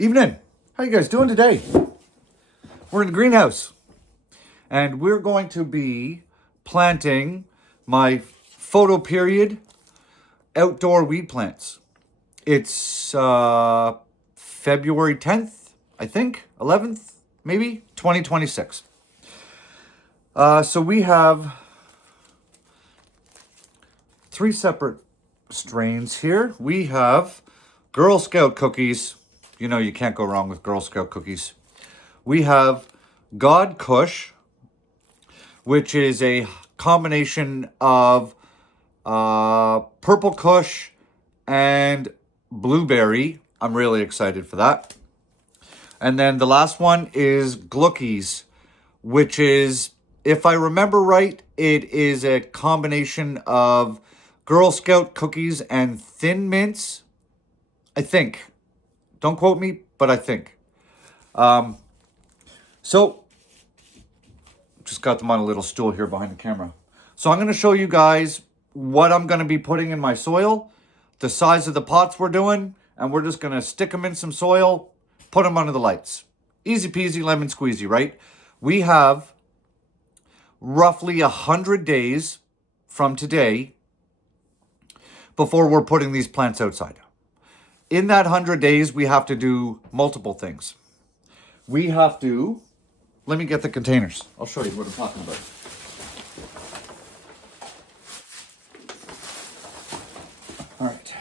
Evening. How you guys doing today? We're in the greenhouse and we're going to be planting my photo period outdoor weed plants. It's February 10th, I think, 11th, maybe, 2026. So we have 3 separate strains here. We have Girl Scout cookies. You know you can't go wrong with Girl Scout cookies. We have God Kush, which is a combination of purple kush and blueberry. I'm really excited for that. And then the last one is Gluckies, which is, if I remember right, it is a combination of Girl Scout cookies and Thin Mints. I think. Don't quote me, but I think. So, just got them on a little stool here behind the camera. So I'm going to show you guys what I'm going to be putting in my soil, the size of the pots we're doing, and we're just going to stick them in some soil, put them under the lights. Easy peasy, lemon squeezy, right? We have roughly 100 days from today before we're putting these plants outside. In that 100 days, we have to do multiple things. We have to, let me get the containers. I'll show you what I'm talking about. All right.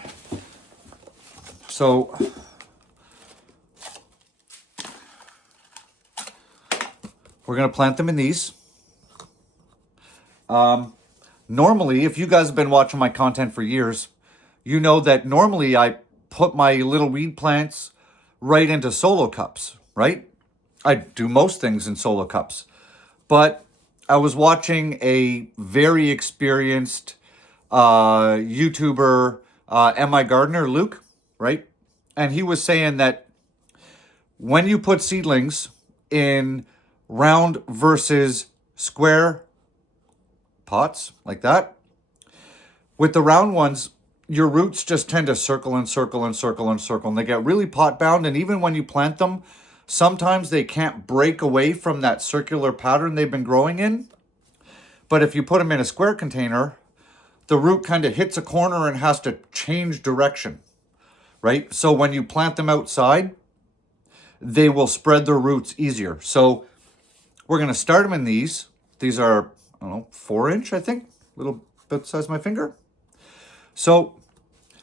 So, we're going to plant them in these. Normally, if you guys have been watching my content for years, you know that normally I put my little weed plants right into solo cups, right? I do most things in solo cups. But I was watching a very experienced YouTuber, M.I. Gardner, Luke, right? And he was saying that when you put seedlings in round versus square pots like that, with the round ones, your roots just tend to circle and circle and circle and circle, and they get really pot bound. And even when you plant them, sometimes they can't break away from that circular pattern they've been growing in. But if you put them in a square container, the root kind of hits a corner and has to change direction, right? So when you plant them outside, they will spread their roots easier. So we're going to start them in these. These are, I don't know, 4-inch, I think, a little bit the size of my finger. So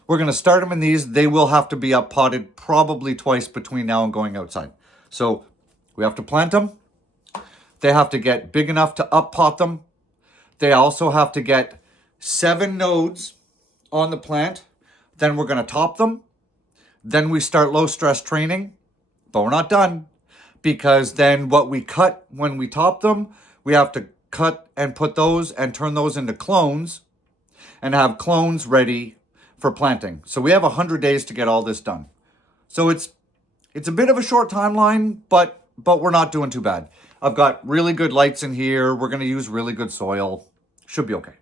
we're going to start them in these. They will have to be up potted probably twice between now and going outside. So we have to plant them. They have to get big enough to up pot them. They also have to get 7 nodes on the plant. Then we're going to top them. Then we start low stress training, but we're not done, because then what we cut when we top them, we have to cut and put those and turn those into clones and have clones ready for planting. So we have 100 days to get all this done. So it's a bit of a short timeline, but we're not doing too bad. I've got really good lights in here. We're going to use really good soil. Should be okay.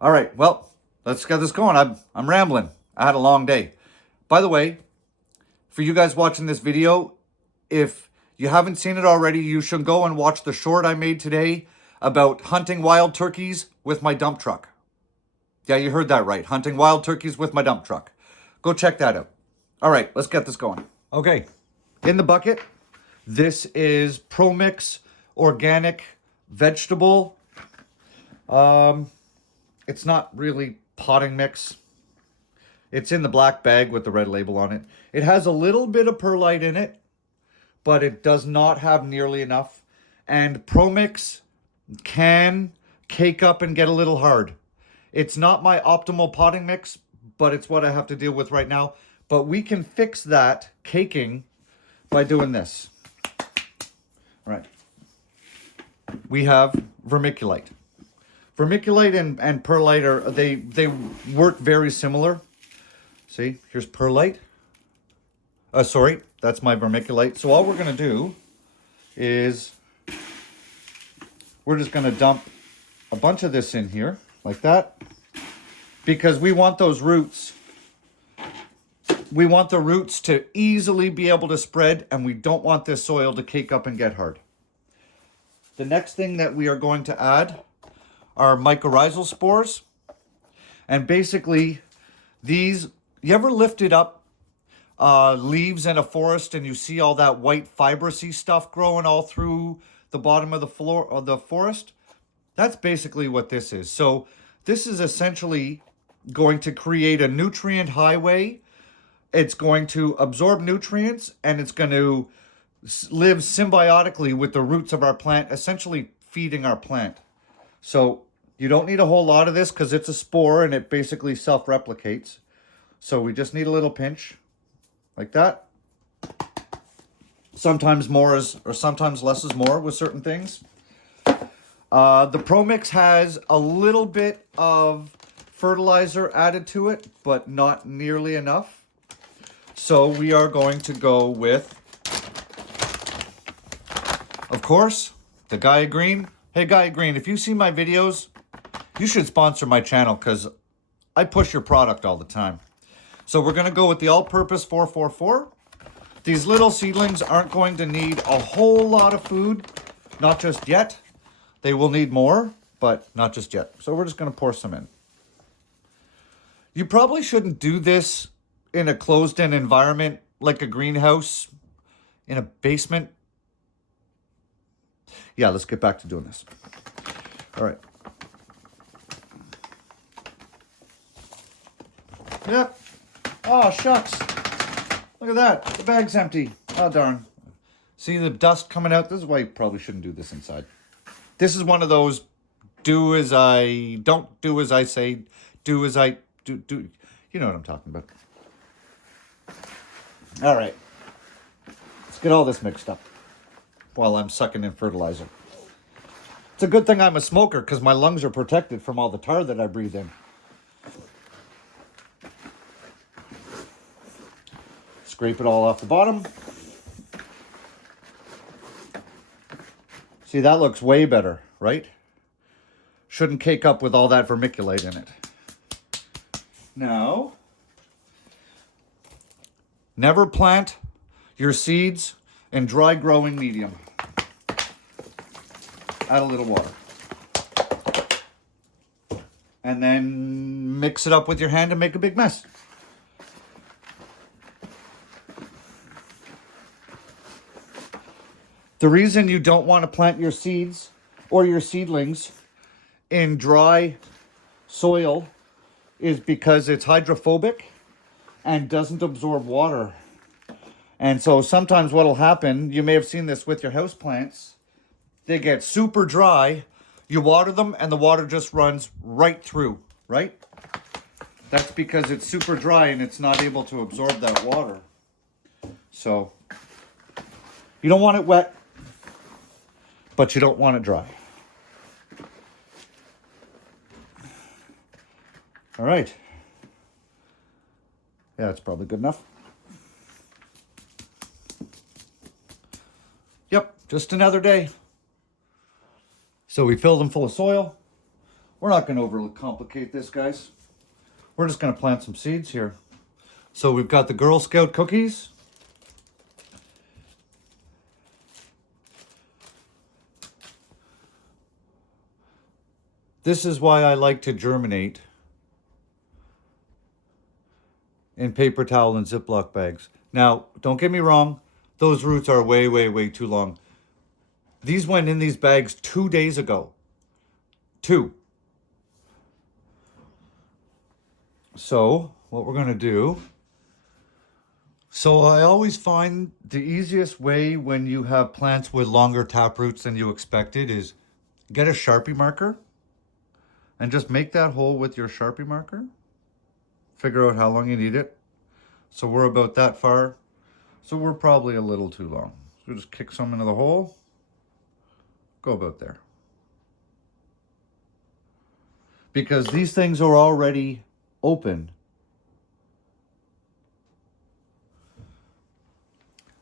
All right, well, let's get this going. I'm rambling. I had a long day. By the way, for you guys watching this video, if you haven't seen it already, you should go and watch the short I made today about hunting wild turkeys with my dump truck. Yeah, you heard that right. Hunting wild turkeys with my dump truck. Go check that out. All right, let's get this going. Okay, in the bucket, this is Pro Mix Organic Vegetable. It's not really potting mix. It's in the black bag with the red label on it. It has a little bit of perlite in it, but it does not have nearly enough. And Pro Mix can cake up and get a little hard. It's not my optimal potting mix, but it's what I have to deal with right now. But we can fix that caking by doing this. All right. We have vermiculite. Vermiculite and perlite they work very similar. See, here's perlite. Sorry, that's my vermiculite. So all we're going to do is we're just going to dump a bunch of this in here like that, because we want those roots We want the roots to easily be able to spread, and we don't want this soil to cake up and get hard. The next thing that we are going to add are mycorrhizal spores. And basically, these, you ever lifted up leaves in a forest and you see all that white fibrous-y stuff growing all through the bottom of the floor of the forest? That's basically what this is. So this is essentially going to create a nutrient highway. It's going to absorb nutrients, and it's going to live symbiotically with the roots of our plant, essentially feeding our plant. So you don't need a whole lot of this because it's a spore and it basically self-replicates. So we just need a little pinch like that. Sometimes more is, or sometimes less is more with certain things. The Pro Mix has a little bit of fertilizer added to it, but not nearly enough. So we are going to go with, of course, the Gaia Green. Hey, Gaia Green, if you see my videos, you should sponsor my channel because I push your product all the time. So we're going to go with the all-purpose 444. These little seedlings aren't going to need a whole lot of food, not just yet. They will need more, but not just yet. So we're just going to pour some in. You probably shouldn't do this in a closed-in environment like a greenhouse in a basement. Yeah, let's get back to doing this. All right. Yep. Oh, shucks. Look at that. The bag's empty. Oh, darn. See the dust coming out? This is why you probably shouldn't do this inside. This is one of those do as I don't do as I say, do as I do. You know what I'm talking about. All right. Let's get all this mixed up while I'm sucking in fertilizer. It's a good thing I'm a smoker because my lungs are protected from all the tar that I breathe in. Scrape it all off the bottom. See, that looks way better, right? Shouldn't cake up with all that vermiculite in it. Now, never plant your seeds in dry growing medium. Add a little water. And then mix it up with your hand and make a big mess. The reason you don't want to plant your seeds or your seedlings in dry soil is because it's hydrophobic and doesn't absorb water. And so sometimes what'll happen, you may have seen this with your house plants, they get super dry, you water them and the water just runs right through, right? That's because it's super dry and it's not able to absorb that water. So you don't want it wet, but you don't want it dry. All right. Yeah, that's probably good enough. Yep, just another day. So we fill them full of soil. We're not going to overly complicate this, guys. We're just going to plant some seeds here. So we've got the Girl Scout cookies. This is why I like to germinate in paper towel and Ziploc bags. Now, don't get me wrong. Those roots are way, way, way too long. These went in these bags 2 days ago. 2. So, what we're going to do... So, I always find the easiest way when you have plants with longer tap roots than you expected is get a Sharpie marker and just make that hole with your Sharpie marker. Figure out how long you need it. So, we're about that far. So, we're probably a little too long. So, just kick some into the hole. Go about there. Because these things are already open.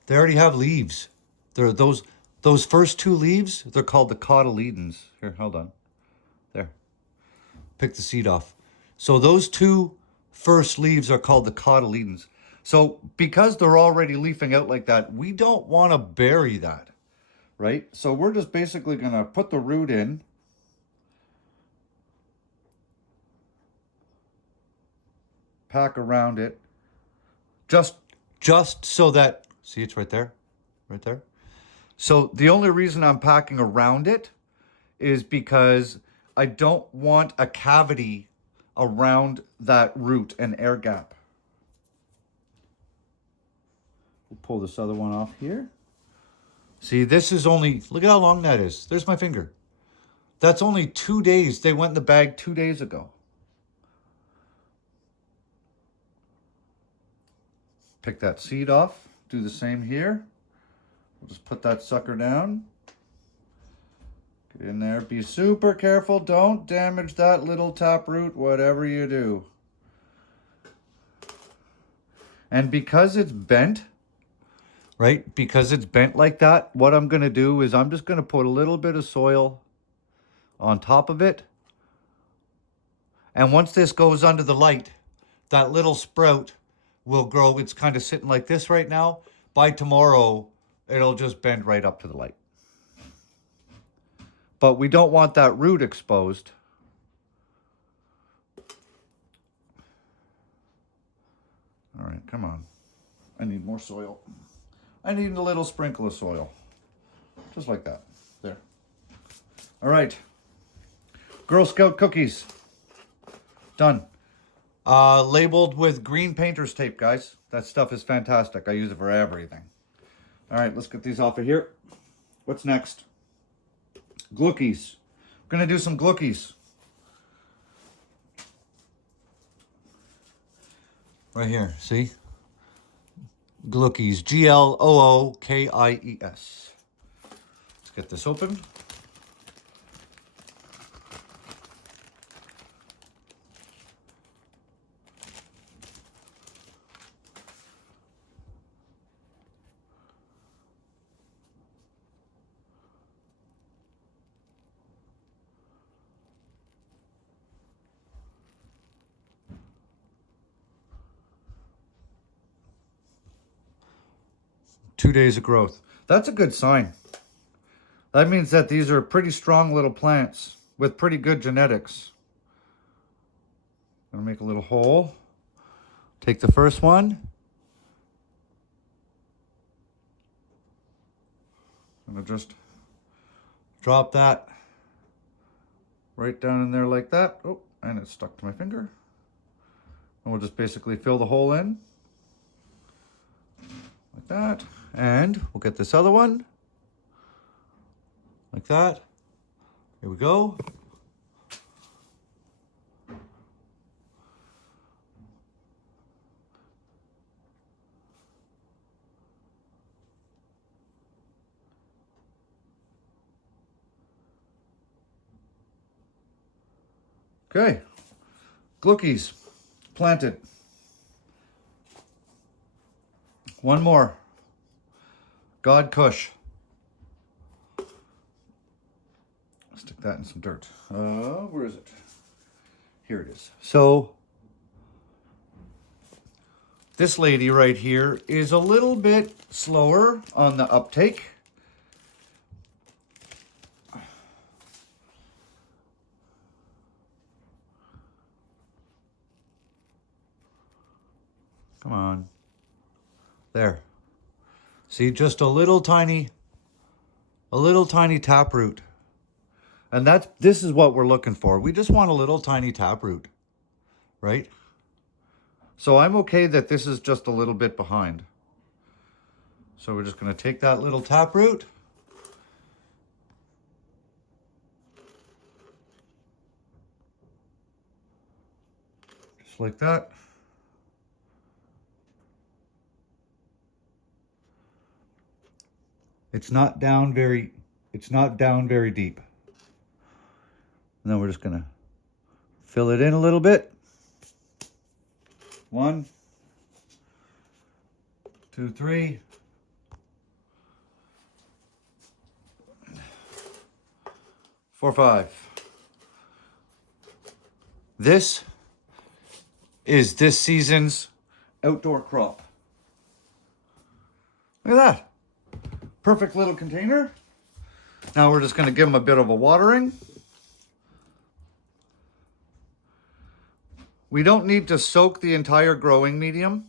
They already have leaves. They're those first 2 leaves, they're called the cotyledons. Here, hold on. There. Pick the seed off. So those 2 first leaves are called the cotyledons. So because they're already leafing out like that, we don't want to bury that, right? So we're just basically going to put the root in. Pack around it. Just so that, see, it's right there, right there. So the only reason I'm packing around it is because I don't want a cavity around that root, an air gap. We'll pull this other one off here. See, this is only, look at how long that is. There's my finger. That's only 2 days. They went in the bag 2 days ago. Pick that seed off. Do the same here. We'll just put that sucker down. Get in there. Be super careful. Don't damage that little taproot, whatever you do. And because it's bent, right? Because it's bent like that, what I'm going to do is I'm just going to put a little bit of soil on top of it. And once this goes under the light, that little sprout will grow. It's kind of sitting like this right now. By tomorrow, it'll just bend right up to the light. But we don't want that root exposed. All right, come on. I need more soil. I need a little sprinkle of soil. Just like that. There. All right. Girl Scout cookies. Done. Labeled with green painter's tape, guys. That stuff is fantastic. I use it for everything. All right, let's get these off of here. What's next? Glookies. We're going to do some glookies. Right here, see? Glookies. Glookies. Let's get this open. Two days of growth. That's a good sign. That means that these are pretty strong little plants with pretty good genetics. I'm gonna make a little hole. Take the first one. I'm gonna just drop that right down in there like that. Oh, and it's stuck to my finger. And we'll just basically fill the hole in like that. And we'll get this other one like that. Here we go. Okay, glookies planted. One more. God Kush. Stick that in some dirt. Where is it? Here it is. So this lady right here is a little bit slower on the uptake. Come on. There. See, just a little tiny taproot. And this is what we're looking for. We just want a little tiny taproot, right? So I'm okay that this is just a little bit behind. So we're just going to take that little taproot. Just like that. It's not down very deep. And then we're just gonna fill it in a little bit. 1, 2, 3. 4, 5. This is this season's outdoor crop. Look at that. Perfect little container. Now we're just going to give them a bit of a watering. We don't need to soak the entire growing medium.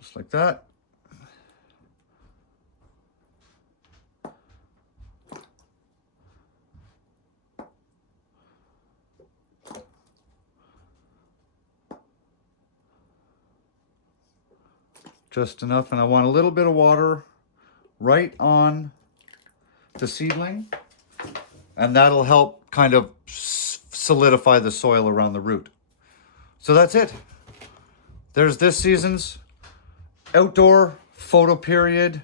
Just like that. Just enough, and I want a little bit of water right on the seedling, and that'll help kind of solidify the soil around the root. So that's it. There's this season's outdoor photo period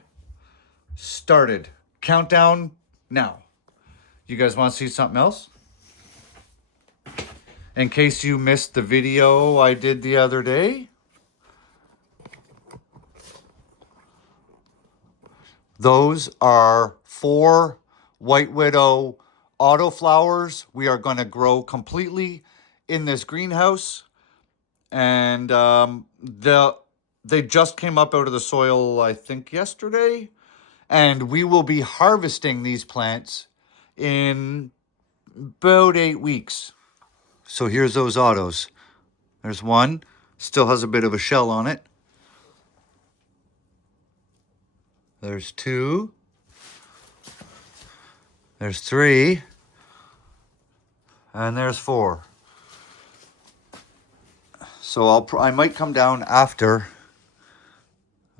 started. Countdown now. You guys want to see something else? In case you missed the video I did the other day, those are 4 White Widow autoflowers. We are going to grow completely in this greenhouse. And they just came up out of the soil, I think, yesterday. And we will be harvesting these plants in about 8 weeks. So here's those autos. There's one. Still has a bit of a shell on it. There's 2. There's 3. And there's 4. So I might come down after.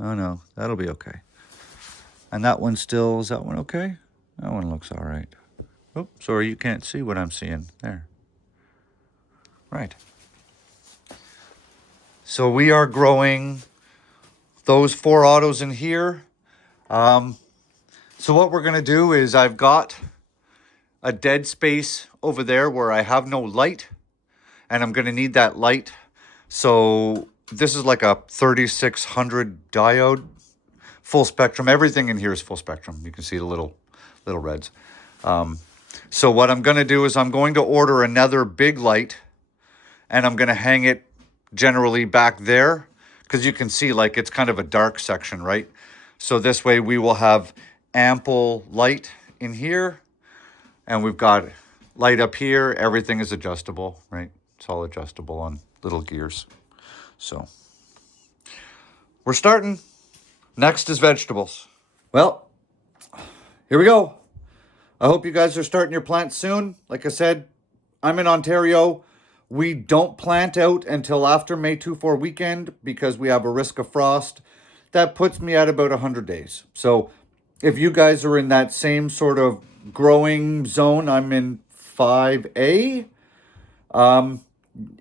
Oh no, that'll be okay. And that one still, is that one okay? That one looks all right. Oh, sorry, you can't see what I'm seeing there. Right. So we are growing those 4 autos in here. So what we're going to do is I've got a dead space over there where I have no light, and I'm going to need that light. So this is like a 3600 diode, full spectrum. Everything in here is full spectrum. You can see the little reds. So what I'm going to do is I'm going to order another big light, and I'm going to hang it generally back there, because you can see like it's kind of a dark section, right? So this way we will have ample light in here, and we've got light up here. Everything is adjustable, right? It's all adjustable on little gears. So we're starting. Next is vegetables. Well, here we go. I hope you guys are starting your plants soon. Like I said, I'm in Ontario. We don't plant out until after May 2-4 weekend because we have a risk of frost. That puts me at about 100 days. So if you guys are in that same sort of growing zone, I'm in 5A.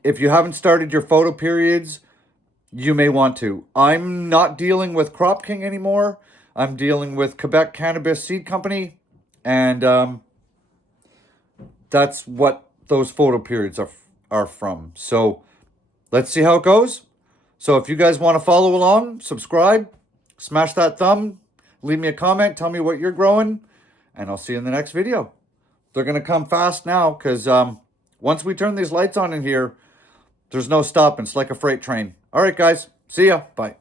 If you haven't started your photo periods, you may want to. I'm not dealing with Crop King anymore. I'm dealing with Quebec Cannabis Seed Company. And that's what those photo periods are from. So let's see how it goes. So if you guys want to follow along, subscribe, smash that thumb, leave me a comment, tell me what you're growing, and I'll see you in the next video. They're going to come fast now because once we turn these lights on in here, there's no stopping. It's like a freight train. All right, guys. See ya. Bye.